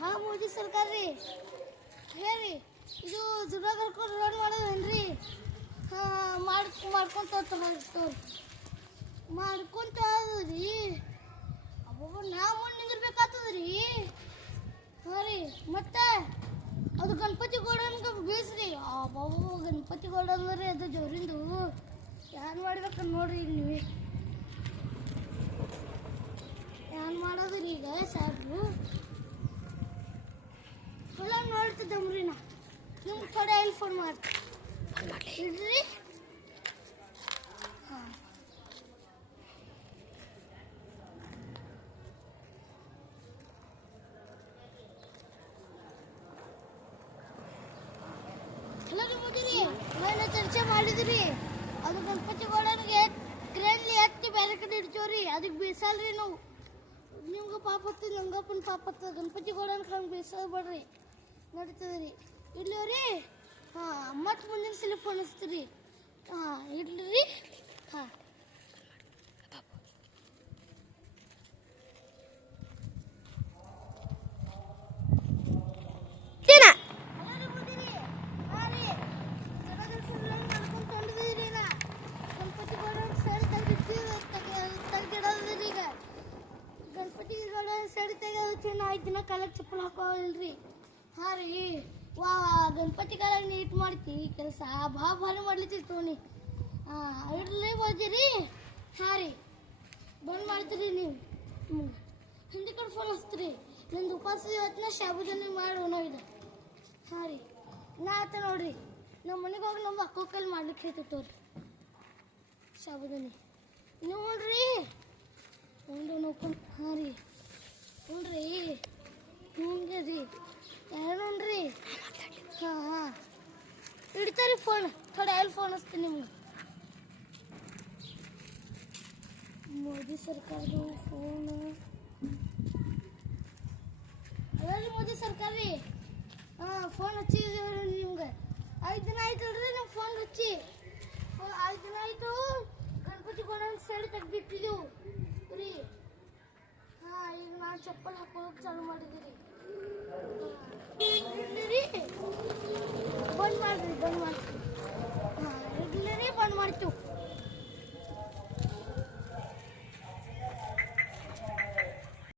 ಹಾಂ ಮೋದಿ ಸರ್ಕಾರ ರೀ ಹೇಳ್ರಿ ಇದು ದುಡ್ಡ ಕರ್ಕೊಂಡು ರೋಡ್ ಮಾಡೋದೇನ್ರಿ ಹಾಂ ಮಾಡ್ಕೊಂತ ರೀ ಅಬ್ಬಬ್ಬ ನಾವು ಮುಂದೆ ನಿಂದಿರ್ಬೇಕಾಗ್ತದ್ರಿ ಹಾಂ ರೀ ಮತ್ತೆ ಅದು ಗಣಪತಿ ಗೌಡನ್ಗೆ ಬೇಸ್ರಿ ಅಬ್ಬಬ್ಬ ಗಣಪತಿ ಗೌಡ ಅಂದ್ರೆ ಅದು ಜೋರಿಂದು ಯಾರು ಮಾಡ್ಬೇಕಂತ ನೋಡ್ರಿ ನೀವೇ ಯಾರು ಮಾಡೋದ್ರಿ ಈಗ ಸಾಹೇಬ್ರು ಹೊಲ ನೋಡ್ತಿದ್ದಮ್ರಿ ನಾ ನಿಮ್ಮ ಕಡೆ ಎಲ್ಲಿ ಫೋನ್ ಮಾಡ್ರಿ ಇಡ್ರಿ ಹಾಂ ಹಲೋ ರೀ ಮುಗಿರಿ ನಾನು ಚರ್ಚೆ ಮಾಡಿದ್ರಿ ಅದು ಗಣಪತಿ ಗೌಡನಿಗೆ ಕ್ರೇನ್ಲಿ ಹತ್ತಿ ಬೇರೆ ಕಡೆ ಇಡ್ತೀವ್ರಿ ಅದಕ್ಕೆ ಬೀಸಲ್ರಿ ನಾವು ನಿಮ್ಗೆ ಪಾಪತ್ತು ನಂಗಪ್ಪನ ಪಾಪತ್ತು ಗಣಪತಿ ಗೌಡನ್ಗೆ ಹಂಗೆ ಬೀಸೋದ್ಬೇಡ್ರಿ ನಡೀತದ್ರಿ ಇಲ್ಲವ್ರಿ ಹಾಂ ಮತ್ತೆ ಮುಂದಿನ ಸಲ ಫೋನ್ ಹಚ್ತೀರಿ ಹಾಂ ಇಡ್ಲಿ ಹಾಂ ಐದು ದಿನ ಕಾಲಕ್ಕೆ ಚಪ್ಪಲ್ ಹಾಕೋಲ್ರಿ ಹಾಂ ರೀ ವಾ ಗಣಪತಿ ಕಾಲಾಗ ನೀಟ್ ಮಾಡ್ತಿ ಕೆಲಸ ಭಾರಿ ಮಾಡ್ಲಿತ್ತಿತ್ತು ನೀ ಹಾಂ ಇಡ್ಲಿ ಓದಿರಿ ಹಾಂ ರೀ ಬಂದ್ ಮಾಡ್ತೀರಿ ನೀವು ಹಿಂದಿ ಕಡೆ ಫೋನ್ ಹಚ್ತೀರಿ ನಂದು ಉಪವಾಸ ಇವತ್ತಿನ ಶಾಬುದಾನಿ ಮಾಡಿ ಉಣವಿದೆ ಹಾಂ ರೀ ನಾ ಆತ ನೋಡ್ರಿ ನಮ್ಮ ಮನೆಗೆ ಹೋಗಿ ನಮ್ಮ ಅಕ್ಕ ಕೈಲಿ ಮಾಡ್ಲಿಕ್ಕೆ ಹೇಳ್ತಿತ್ತವ್ರಿ ಶಾಬುದಾನಿ ನೀವು ನೋಡ್ರಿ ಉಂಡು ನೋಡ್ಕೊಂಡು ಹಾಂ ರೀ ನೋಡ್ರಿ ಹ್ಞೂ ರೀ ಯಾರು ನೋಡ್ರಿ ಹಾಂ ಹಾಂ ಇಡ್ತಾರಿ ಫೋನ್ ಥೋಡೆ ಎಲ್ಲಿ ಫೋನ್ ಹಚ್ತೀನಿ ನಿಮ್ಗೆ ಮೋದಿ ಸರ್ಕಾರದು ಫೋನು ಅಲ್ಲ ಮೋದಿ ಸರ್ಕಾರ ರೀ ಹಾಂ ಫೋನ್ ಹಚ್ಚಿದ್ದೀವಿ ನಿಮ್ಗೆ 5 ದಿನ ಆಯ್ತಲ್ರಿ ನಮ್ಮ ಫೋನ್ ಹಚ್ಚಿ 5 ದಿನ ಆಯಿತು ಗಣಪತಿ ಗೌಡನ ಸೈಡ್ ತೆಗ್ದಿಟ್ಟಿದ್ದೆವು ರೀ ಹಾಂ ಈಗ ನಾನು ಚಪ್ಪಲ್ ಹಾಕೊಳ್ಳೋಕೆ ಚಾಲು ಮಾಡಿದ್ದೀರಿ ಬಂದ್ ಮಾಡಿರಿ